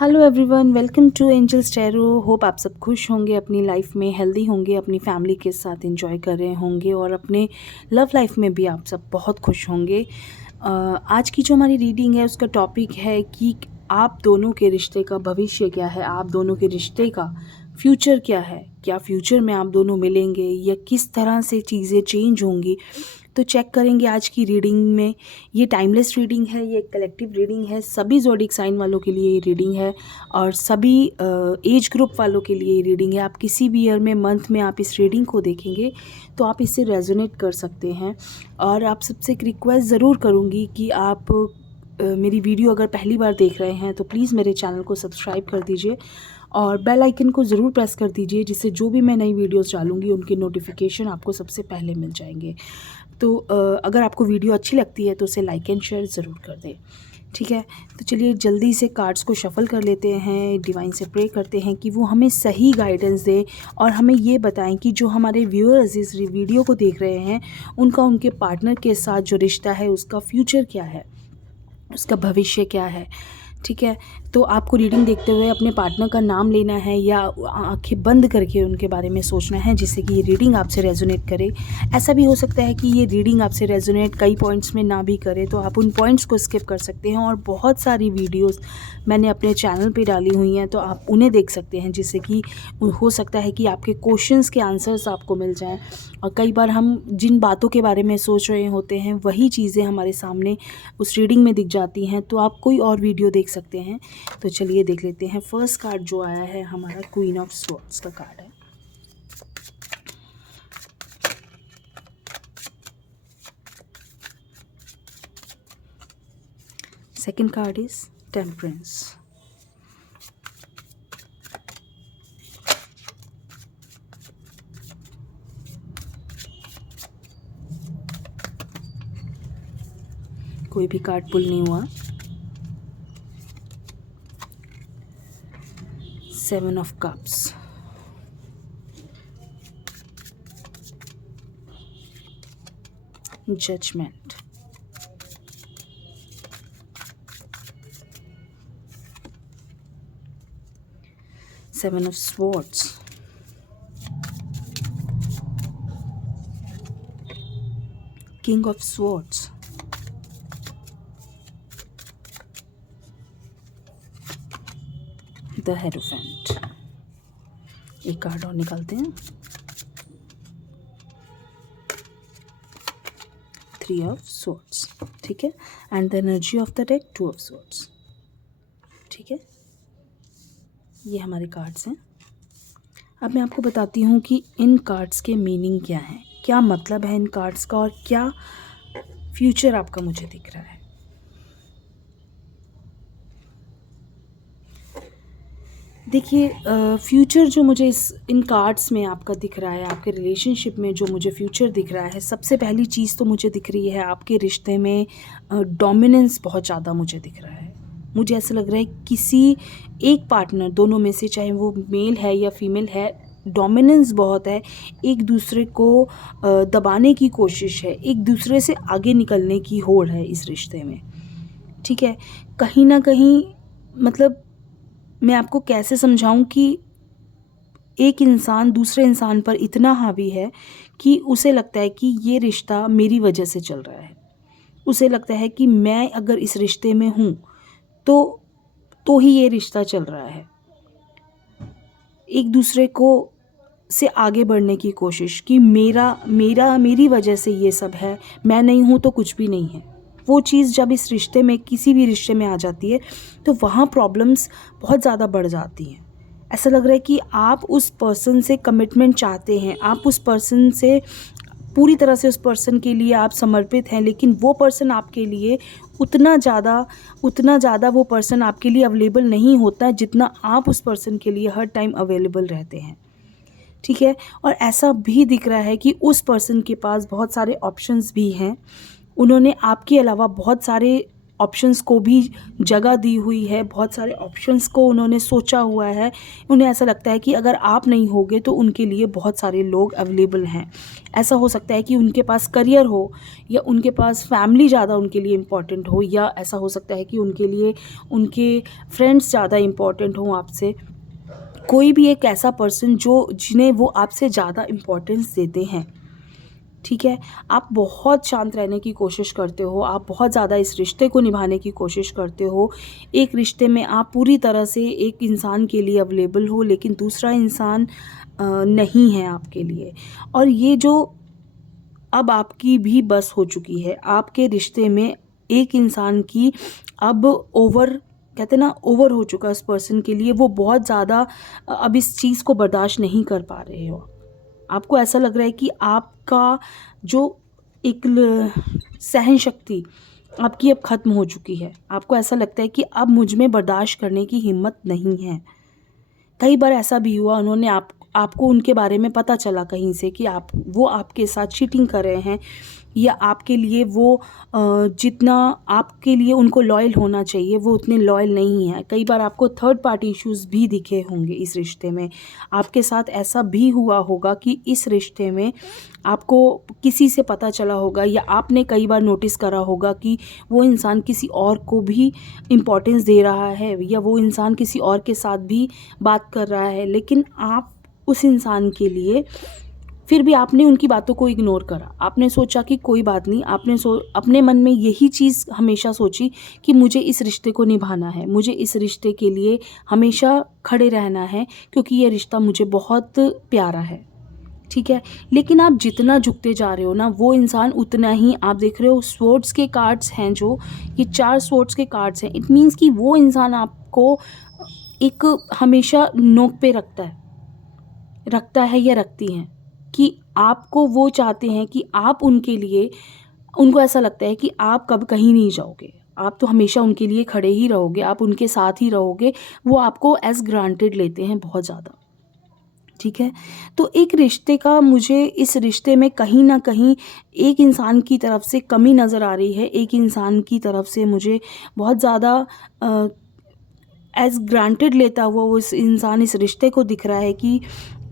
Hello everyone, welcome to Angels Tarot. Hope आप सब खुश होंगे, अपनी लाइफ में हेल्दी होंगे, अपनी फैमिली के साथ एंजॉय कर रहे होंगे और अपने लव लाइफ में भी आप सब बहुत खुश होंगे। आज की जो हमारी रीडिंग है उसका टॉपिक है कि आप दोनों के रिश्ते का भविष्य क्या है, आप दोनों के रिश्ते का फ्यूचर क्या है, क्या फ्यूचर में आप दोनों मिलेंगे या किस तरह से चीज़ें चेंज होंगी। तो चेक करेंगे आज की रीडिंग में। ये टाइमलेस रीडिंग है, ये कलेक्टिव रीडिंग है, सभी ज़ोडिक साइन वालों के लिए ये रीडिंग है और सभी एज ग्रुप वालों के लिए ये रीडिंग है। आप किसी भी ईयर में, मंथ में आप इस रीडिंग को देखेंगे तो आप इससे रेजोनेट कर सकते हैं। और आप सबसे एक रिक्वेस्ट ज़रूर करूँगी कि आप मेरी वीडियो अगर पहली बार देख रहे हैं तो प्लीज़ मेरे चैनल को सब्सक्राइब कर दीजिए और बेल आइकन को ज़रूर प्रेस कर दीजिए, जिससे जो भी मैं नई वीडियोस डालूँगी उनकी नोटिफिकेशन आपको सबसे पहले मिल जाएंगे। तो अगर आपको वीडियो अच्छी लगती है तो उसे लाइक एंड शेयर ज़रूर कर दें, ठीक है। तो चलिए जल्दी से कार्ड्स को शफ़ल कर लेते हैं, डिवाइन से प्रे करते हैं कि वो हमें सही गाइडेंस दें और हमें ये बताएं कि जो हमारे व्यूअर्स इस वीडियो को देख रहे हैं उनका उनके पार्टनर के साथ जो रिश्ता है उसका फ्यूचर क्या है, उसका भविष्य क्या है, ठीक है। तो आपको रीडिंग देखते हुए अपने पार्टनर का नाम लेना है या आंखें बंद करके उनके बारे में सोचना है जिससे कि ये रीडिंग आपसे रेजोनेट करे। ऐसा भी हो सकता है कि ये रीडिंग आपसे रेजोनेट कई पॉइंट्स में ना भी करे, तो आप उन पॉइंट्स को स्किप कर सकते हैं। और बहुत सारी वीडियोस मैंने अपने चैनल पे डाली हुई हैं, तो आप उन्हें देख सकते हैं, जिससे कि हो सकता है कि आपके क्वेश्चंस के आंसर्स आपको मिल जाएं। और कई बार हम जिन बातों के बारे में सोच रहे होते हैं वही चीज़ें हमारे सामने उस रीडिंग में दिख जाती हैं, तो आप कोई और वीडियो देख सकते हैं। तो चलिए देख लेते हैं। फर्स्ट कार्ड जो आया है हमारा क्वीन ऑफ स्वॉर्ड्स का कार्ड है। Second card is temperance. कोई भी कार्ड पुल नहीं हुआ। Seven of cups, judgement, seven of swords, king of swords, the hierophant. एक कार्ड और निकालते हैं। थ्री ऑफ स्वॉर्ड्स, ठीक है। And the energy of the deck, two of swords, ठीक है। ये हमारे कार्ड्स हैं। अब मैं आपको बताती हूँ कि इन कार्ड्स के मीनिंग क्या हैं, क्या मतलब है इन कार्ड्स का और क्या फ्यूचर आपका मुझे दिख रहा है। देखिए, फ्यूचर जो मुझे इन कार्ड्स में आपका दिख रहा है, आपके रिलेशनशिप में जो मुझे फ्यूचर दिख रहा है, सबसे पहली चीज़ तो मुझे दिख रही है आपके रिश्ते में डोमिनेंस बहुत ज़्यादा मुझे दिख रहा है। मुझे ऐसा लग रहा है किसी एक पार्टनर, दोनों में से, चाहे वो मेल है या फीमेल है, डोमिनेंस बहुत है। एक दूसरे को दबाने की कोशिश है, एक दूसरे से आगे निकलने की होड़ है इस रिश्ते में, ठीक है। कहीं ना कहीं, मतलब मैं आपको कैसे समझाऊं कि एक इंसान दूसरे इंसान पर इतना हावी है कि उसे लगता है कि ये रिश्ता मेरी वजह से चल रहा है। उसे लगता है कि मैं अगर इस रिश्ते में हूँ तो ही ये रिश्ता चल रहा है। एक दूसरे को से आगे बढ़ने की कोशिश कि मेरी वजह से ये सब है, मैं नहीं हूँ तो कुछ भी नहीं है। वो चीज़ जब इस रिश्ते में, किसी भी रिश्ते में आ जाती है तो वहाँ प्रॉब्लम्स बहुत ज़्यादा बढ़ जाती हैं। ऐसा लग रहा है कि आप उस पर्सन से कमिटमेंट चाहते हैं, आप उस पर्सन से पूरी तरह से, उस पर्सन के लिए आप समर्पित हैं, लेकिन वो पर्सन आपके लिए उतना ज़्यादा वो पर्सन आपके लिए अवेलेबल नहीं होता जितना आप उस पर्सन के लिए हर टाइम अवेलेबल रहते हैं, ठीक है। और ऐसा भी दिख रहा है कि उस पर्सन के पास बहुत सारे ऑप्शंस भी हैं। उन्होंने आपके अलावा बहुत सारे ऑप्शंस को भी जगह दी हुई है, बहुत सारे ऑप्शंस को उन्होंने सोचा हुआ है। उन्हें ऐसा लगता है कि अगर आप नहीं होगे तो उनके लिए बहुत सारे लोग अवेलेबल हैं। ऐसा हो सकता है कि उनके पास करियर हो, या उनके पास फैमिली ज़्यादा उनके लिए इम्पॉर्टेंट हो, या ऐसा हो सकता है कि उनके लिए उनके फ्रेंड्स ज़्यादा इम्पॉर्टेंट हों आपसे। कोई भी एक ऐसा पर्सन जिन्हें वो आपसे ज़्यादा इम्पोर्टेंस देते हैं, ठीक है। आप बहुत शांत रहने की कोशिश करते हो, आप बहुत ज़्यादा इस रिश्ते को निभाने की कोशिश करते हो। एक रिश्ते में आप पूरी तरह से एक इंसान के लिए अवेलेबल हो, लेकिन दूसरा इंसान नहीं है आपके लिए। और ये जो अब आपकी भी बस हो चुकी है, आपके रिश्ते में एक इंसान की अब ओवर, कहते हैं ना, ओवर हो चुका है उस पर्सन के लिए। वो बहुत ज़्यादा अब इस चीज़ को बर्दाश्त नहीं कर पा रहे हो। आपको ऐसा लग रहा है कि आपका जो एक सहन शक्ति आपकी अब ख़त्म हो चुकी है। आपको ऐसा लगता है कि अब मुझ में बर्दाश्त करने की हिम्मत नहीं है। कई बार ऐसा भी हुआ, उन्होंने आपको उनके बारे में पता चला कहीं से कि वो आपके साथ चीटिंग कर रहे हैं, या आपके लिए वो जितना आपके लिए उनको लॉयल होना चाहिए वो उतने लॉयल नहीं हैं। कई बार आपको थर्ड पार्टी इश्यूज़ भी दिखे होंगे इस रिश्ते में। आपके साथ ऐसा भी हुआ होगा कि इस रिश्ते में आपको किसी से पता चला होगा, या आपने कई बार नोटिस करा होगा कि वो इंसान किसी और को भी इम्पोर्टेंस दे रहा है, या वो इंसान किसी और के साथ भी बात कर रहा है, लेकिन आप उस इंसान के लिए फिर भी आपने उनकी बातों को इग्नोर करा। आपने सोचा कि कोई बात नहीं, आपने अपने मन में यही चीज़ हमेशा सोची कि मुझे इस रिश्ते को निभाना है, मुझे इस रिश्ते के लिए हमेशा खड़े रहना है, क्योंकि ये रिश्ता मुझे बहुत प्यारा है, ठीक है। लेकिन आप जितना झुकते जा रहे हो ना, वो इंसान उतना ही, आप देख रहे हो स्वॉर्ड्स के कार्ड्स हैं, जो ये 4 स्वॉर्ड्स के कार्ड्स हैं। इट मीन्स कि वो इंसान आपको एक हमेशा नोक पे रखता है या रखती हैं, कि आपको वो चाहते हैं कि आप उनके लिए, उनको ऐसा लगता है कि आप कब कहीं नहीं जाओगे, आप तो हमेशा उनके लिए खड़े ही रहोगे, आप उनके साथ ही रहोगे। वो आपको एज़ ग्रांटेड लेते हैं बहुत ज़्यादा, ठीक है। तो एक रिश्ते का, मुझे इस रिश्ते में कहीं ना कहीं एक इंसान की तरफ से कमी नज़र आ रही है। एक इंसान की तरफ से मुझे बहुत ज़्यादा एज़ ग्रांटेड लेता हुआ वो इस इंसान इस रिश्ते को दिख रहा है कि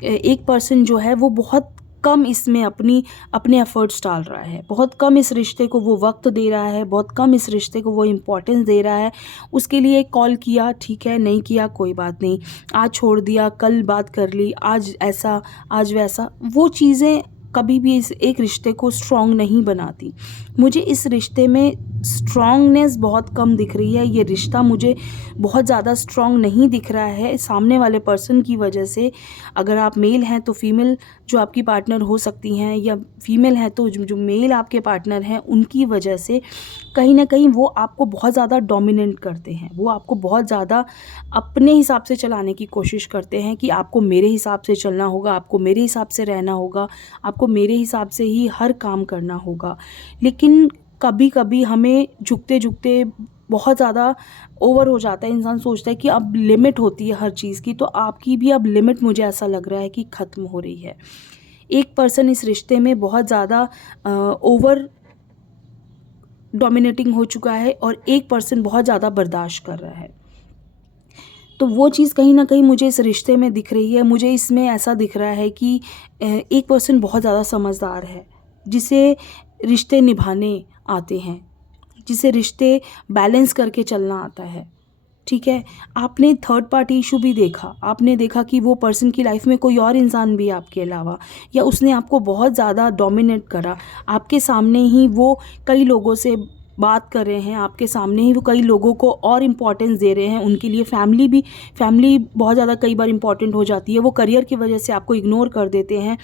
एक पर्सन जो है वो बहुत कम इसमें अपने एफ़र्ट्स डाल रहा है, बहुत कम इस रिश्ते को वो वक्त दे रहा है, बहुत कम इस रिश्ते को वो इम्पोर्टेंस दे रहा है। उसके लिए कॉल किया, ठीक है, नहीं किया कोई बात नहीं, आज छोड़ दिया, कल बात कर ली, आज ऐसा आज वैसा, वो चीज़ें कभी भी इस एक रिश्ते को स्ट्रॉन्ग नहीं बनाती। मुझे इस रिश्ते में स्ट्रॉन्गनेस बहुत कम दिख रही है। ये रिश्ता मुझे बहुत ज़्यादा स्ट्रॉन्ग नहीं दिख रहा है सामने वाले पर्सन की वजह से। अगर आप मेल हैं तो फीमेल जो आपकी पार्टनर हो सकती हैं, या फीमेल हैं तो जो मेल आपके पार्टनर हैं, उनकी वजह से कहीं ना कहीं वो आपको बहुत ज़्यादा डोमिनेट करते हैं। वो आपको बहुत ज़्यादा अपने हिसाब से चलाने की कोशिश करते हैं कि आपको मेरे हिसाब से चलना होगा, आपको मेरे हिसाब से रहना होगा, आपको मेरे हिसाब से ही हर काम करना होगा। लेकिन कभी कभी हमें झुकते झुकते बहुत ज़्यादा ओवर हो जाता है। इंसान सोचता है कि अब लिमिट होती है हर चीज़ की, तो आपकी भी अब लिमिट, मुझे ऐसा लग रहा है कि ख़त्म हो रही है। एक पर्सन इस रिश्ते में बहुत ज़्यादा ओवर डोमिनेटिंग हो चुका है, और एक पर्सन बहुत ज़्यादा बर्दाश्त कर रहा है। तो वो चीज़ कहीं ना कहीं मुझे इस रिश्ते में दिख रही है। मुझे इसमें ऐसा दिख रहा है कि एक पर्सन बहुत ज़्यादा समझदार है, जिसे रिश्ते निभाने आते हैं, जिसे रिश्ते बैलेंस करके चलना आता है, ठीक है। आपने थर्ड पार्टी इशू भी देखा, आपने देखा कि वो पर्सन की लाइफ में कोई और इंसान भी है आपके अलावा, या उसने आपको बहुत ज़्यादा डोमिनेट करा। आपके सामने ही वो कई लोगों से बात कर रहे हैं, आपके सामने ही वो कई लोगों को और इम्पोर्टेंस दे रहे हैं। उनके लिए फैमिली बहुत ज़्यादा कई बार इम्पोर्टेंट हो जाती है। वो करियर की वजह से आपको इग्नोर कर देते हैं।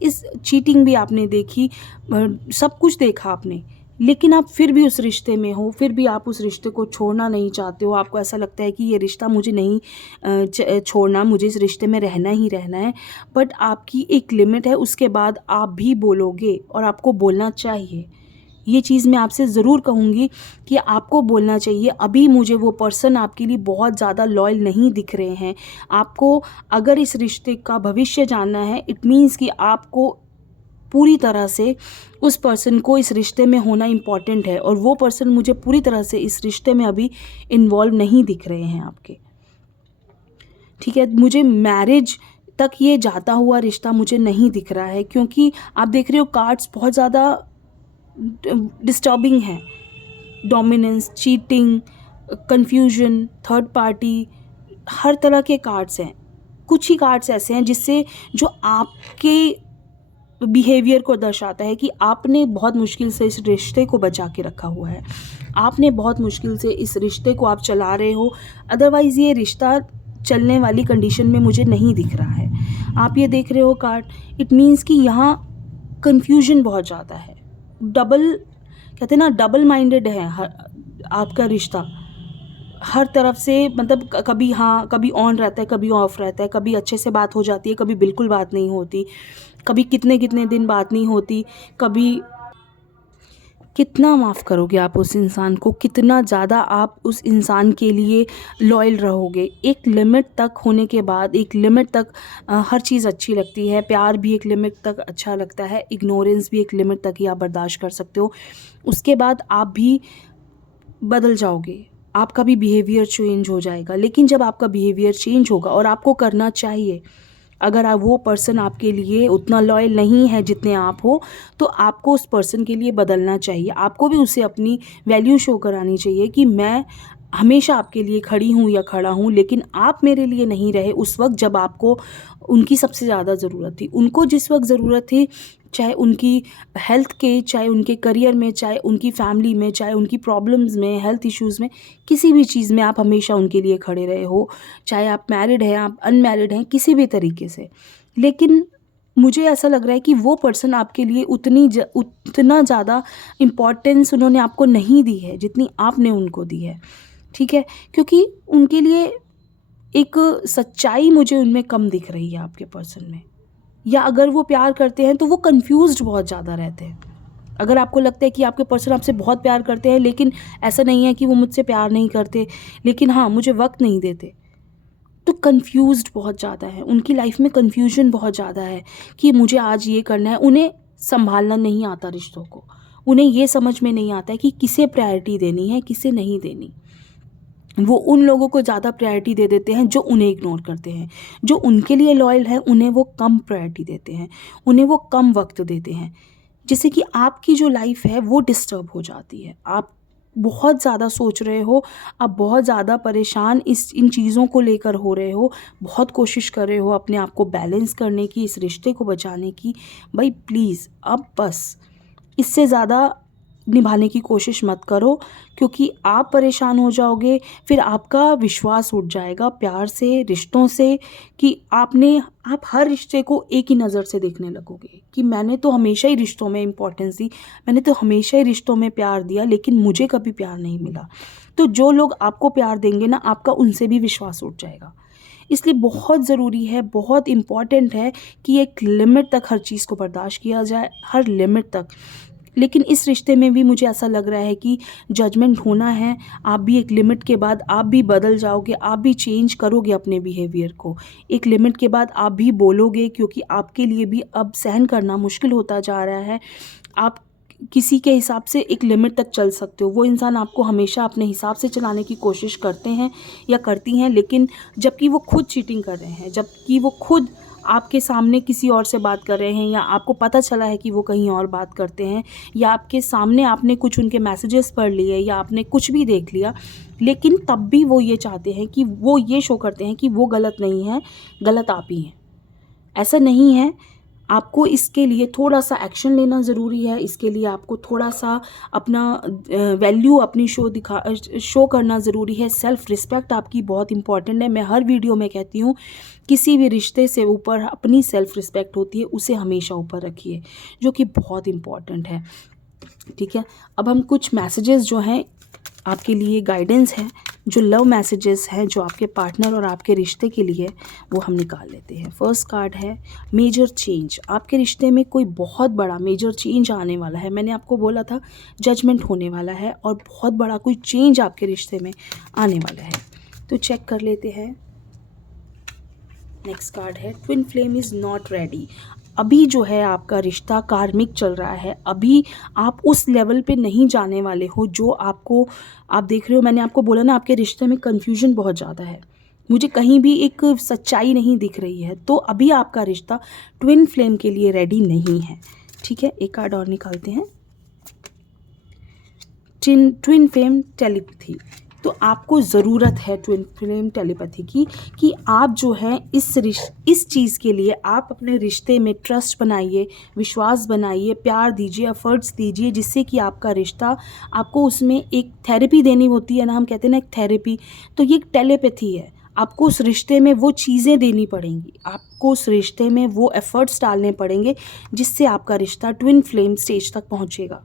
इस चीटिंग भी आपने देखी, सब कुछ देखा आपने, लेकिन आप फिर भी उस रिश्ते में हो, फिर भी आप उस रिश्ते को छोड़ना नहीं चाहते हो। आपको ऐसा लगता है कि ये रिश्ता मुझे नहीं छोड़ना, मुझे इस रिश्ते में रहना ही रहना है। बट आपकी एक लिमिट है, उसके बाद आप भी बोलोगे, और आपको बोलना चाहिए। ये चीज़ मैं आपसे ज़रूर कहूँगी कि आपको बोलना चाहिए। अभी मुझे वो पर्सन आपके लिए बहुत ज़्यादा लॉयल नहीं दिख रहे हैं। आपको अगर इस रिश्ते का भविष्य जानना है, इट मीन्स कि आपको पूरी तरह से उस पर्सन को इस रिश्ते में होना इम्पॉर्टेंट है, और वो पर्सन मुझे पूरी तरह से इस रिश्ते में अभी इन्वॉल्व नहीं दिख रहे हैं आपके। ठीक है, मुझे मैरिज तक ये जाता हुआ रिश्ता मुझे नहीं दिख रहा है, क्योंकि आप देख रहे हो कार्ड्स बहुत ज़्यादा डिस्टर्बिंग हैं। Dominance, cheating, confusion, third party, हर तरह के कार्ड्स हैं। कुछ ही कार्ड्स ऐसे हैं जिससे जो आपके बिहेवियर को दर्शाता है कि आपने बहुत मुश्किल से इस रिश्ते को बचा के रखा हुआ है, आपने बहुत मुश्किल से इस रिश्ते को आप चला रहे हो, अदरवाइज़ ये रिश्ता चलने वाली कंडीशन में मुझे नहीं दिख रहा है। आप ये देख रहे हो कार्ड, इट मीन्स कि यहाँ कन्फ्यूजन बहुत ज़्यादा है, कहते हैं ना डबल माइंडेड है आपका रिश्ता हर तरफ से। मतलब कभी हाँ, कभी ऑन रहता है, कभी ऑफ रहता है, कभी अच्छे से बात हो जाती है, कभी बिल्कुल बात नहीं होती, कभी कितने कितने दिन बात नहीं होती, कभी कितना माफ़ करोगे आप उस इंसान को, कितना ज़्यादा आप उस इंसान के लिए लॉयल रहोगे। एक लिमिट तक होने के बाद, एक लिमिट तक हर चीज़ अच्छी लगती है, प्यार भी एक लिमिट तक अच्छा लगता है, इग्नोरेंस भी एक लिमिट तक ही आप बर्दाश्त कर सकते हो। उसके बाद आप भी बदल जाओगे, आपका भी बिहेवियर चेंज हो जाएगा। लेकिन जब आपका बिहेवियर चेंज होगा, और आपको करना चाहिए, अगर आप वो पर्सन आपके लिए उतना लॉयल नहीं है जितने आप हो, तो आपको उस पर्सन के लिए बदलना चाहिए। आपको भी उसे अपनी वैल्यू शो करानी चाहिए कि मैं हमेशा आपके लिए खड़ी हूँ या खड़ा हूँ, लेकिन आप मेरे लिए नहीं रहे उस वक्त जब आपको उनकी सबसे ज़्यादा ज़रूरत थी। उनको जिस वक्त ज़रूरत थी, चाहे उनकी हेल्थ के, चाहे उनके करियर में, चाहे उनकी फैमिली में, चाहे उनकी प्रॉब्लम्स में, हेल्थ इश्यूज़ में, किसी भी चीज़ में आप हमेशा उनके लिए खड़े रहे हो, चाहे आप मैरिड हैं, आप अनमैरिड हैं, किसी भी तरीके से। लेकिन मुझे ऐसा लग रहा है कि वो पर्सन आपके लिए उतना ज़्यादा इम्पोर्टेंस उन्होंने आपको नहीं दी है जितनी आपने उनको दी है। ठीक है, क्योंकि उनके लिए एक सच्चाई मुझे उनमें कम दिख रही है आपके पर्सन में, या अगर वो प्यार करते हैं तो वो कंफ्यूज्ड बहुत ज़्यादा रहते हैं। अगर आपको लगता है कि आपके पर्सन आपसे बहुत प्यार करते हैं, लेकिन ऐसा नहीं है कि वो मुझसे प्यार नहीं करते, लेकिन हाँ मुझे वक्त नहीं देते, तो कंफ्यूज्ड बहुत ज़्यादा है, उनकी लाइफ में कंफ्यूजन बहुत ज़्यादा है कि मुझे आज ये करना है। उन्हें संभालना नहीं आता रिश्तों को, उन्हें ये समझ में नहीं आता है कि किसे प्रायोरिटी देनी है, किसे नहीं देनी। वो उन लोगों को ज़्यादा प्रायोरिटी दे देते हैं जो उन्हें इग्नोर करते हैं, जो उनके लिए लॉयल है उन्हें वो कम प्रायोरिटी देते हैं, उन्हें वो कम वक्त देते हैं, जिससे कि आपकी जो लाइफ है वो डिस्टर्ब हो जाती है। आप बहुत ज़्यादा सोच रहे हो, आप बहुत ज़्यादा परेशान इन चीज़ों को लेकर हो रहे हो, बहुत कोशिश कर रहे हो अपने आप को बैलेंस करने की, इस रिश्ते को बचाने की। भाई प्लीज़ अब बस इससे ज़्यादा निभाने की कोशिश मत करो, क्योंकि आप परेशान हो जाओगे, फिर आपका विश्वास उठ जाएगा प्यार से, रिश्तों से, कि आप हर रिश्ते को एक ही नज़र से देखने लगोगे कि मैंने तो हमेशा ही रिश्तों में इम्पोर्टेंस दी, मैंने तो हमेशा ही रिश्तों में प्यार दिया, लेकिन मुझे कभी प्यार नहीं मिला। तो जो लोग आपको प्यार देंगे ना, आपका उनसे भी विश्वास उठ जाएगा। इसलिए बहुत ज़रूरी है, बहुत इम्पॉर्टेंट है कि एक लिमिट तक हर चीज़ को बर्दाश्त किया जाए, हर लिमिट तक। लेकिन इस रिश्ते में भी मुझे ऐसा लग रहा है कि जजमेंट होना है, आप भी एक लिमिट के बाद आप भी बदल जाओगे, आप भी चेंज करोगे अपने बिहेवियर को। एक लिमिट के बाद आप भी बोलोगे, क्योंकि आपके लिए भी अब सहन करना मुश्किल होता जा रहा है। आप किसी के हिसाब से एक लिमिट तक चल सकते हो, वो इंसान आपको हमेशा अपने हिसाब से चलाने की कोशिश करते हैं या करती हैं, लेकिन जबकि वो खुद चीटिंग कर रहे हैं, जबकि वो खुद आपके सामने किसी और से बात कर रहे हैं, या आपको पता चला है कि वो कहीं और बात करते हैं, या आपके सामने आपने कुछ उनके मैसेजेस पढ़ लिए, या आपने कुछ भी देख लिया, लेकिन तब भी वो ये चाहते हैं कि वो ये शो करते हैं कि वो गलत नहीं है, गलत आप ही हैं। ऐसा नहीं है। आपको इसके लिए थोड़ा-सा एक्शन लेना ज़रूरी है, इसके लिए आपको थोड़ा-सा अपना वैल्यू अपनी शो करना ज़रूरी है। सेल्फ़ रिस्पेक्ट आपकी बहुत इम्पॉर्टेंट है। मैं हर वीडियो में कहती हूँ, किसी भी रिश्ते से ऊपर अपनी सेल्फ़ रिस्पेक्ट होती है, उसे हमेशा ऊपर रखिए, जो कि बहुत इम्पॉर्टेंट है। ठीक है? अब हम कुछ मैसेजेस जो हैं आपके लिए गाइडेंस है, जो लव मैसेजेस हैं जो आपके पार्टनर और आपके रिश्ते के लिए, वो हम निकाल लेते हैं। फर्स्ट कार्ड है मेजर चेंज। आपके रिश्ते में कोई बहुत बड़ा मेजर चेंज आने वाला है। मैंने आपको बोला था जजमेंट होने वाला है, और बहुत बड़ा कोई चेंज आपके रिश्ते में आने वाला है। तो चेक कर लेते हैं। नेक्स्ट कार्ड है twin flame is not ready. अभी जो है आपका रिश्ता कार्मिक चल रहा है, अभी आप उस लेवल पे नहीं जाने वाले हो जो आपको, आप देख रहे हो, मैंने आपको बोला ना आपके रिश्ते में कन्फ्यूजन बहुत ज़्यादा है, मुझे कहीं भी एक सच्चाई नहीं दिख रही है, तो अभी आपका रिश्ता ट्विन फ्लेम के लिए रेडी नहीं है। ठीक है, एक कार्ड और निकालते हैं, ट्विन फ्लेम टेलीपैथी। तो आपको ज़रूरत है ट्विन फ्लेम टेलीपैथी की, कि आप जो है इस चीज़ के लिए आप अपने रिश्ते में ट्रस्ट बनाइए, विश्वास बनाइए, प्यार दीजिए, एफर्ट्स दीजिए, जिससे कि आपका रिश्ता, आपको उसमें एक थेरेपी देनी होती है ना, हम कहते हैं ना एक थेरेपी, तो ये एक टेलीपैथी है। आपको उस रिश्ते में वो चीज़ें देनी पड़ेंगी, आपको उस रिश्ते में वो एफ़र्ट्स डालने पड़ेंगे, जिससे आपका रिश्ता ट्विन फ्लेम स्टेज तक पहुँचेगा।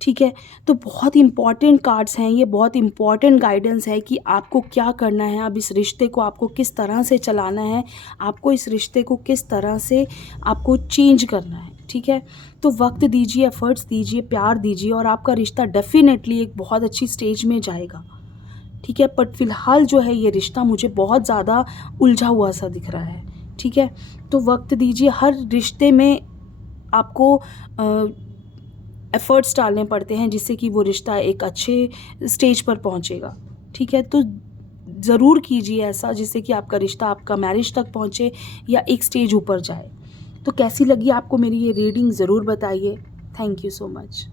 ठीक है, तो बहुत इम्पॉर्टेंट कार्ड्स हैं ये, बहुत इम्पॉर्टेंट गाइडेंस है कि आपको क्या करना है, अब इस रिश्ते को आपको किस तरह से चलाना है, आपको इस रिश्ते को किस तरह से आपको चेंज करना है। ठीक है, तो वक्त दीजिए, एफर्ट्स दीजिए, प्यार दीजिए, और आपका रिश्ता डेफिनेटली एक बहुत अच्छी स्टेज में जाएगा। ठीक है, बट फ़िलहाल जो है ये रिश्ता मुझे बहुत ज़्यादा उलझा हुआ सा दिख रहा है। ठीक है, तो वक्त दीजिए, हर रिश्ते में आपको एफ़र्ट्स डालने पड़ते हैं, जिससे कि वो रिश्ता एक अच्छे स्टेज पर पहुंचेगा। ठीक है, तो ज़रूर कीजिए ऐसा, जिससे कि आपका रिश्ता आपका मैरिज तक पहुंचे या एक स्टेज ऊपर जाए। तो कैसी लगी आपको मेरी ये रीडिंग, ज़रूर बताइए। Thank you so much.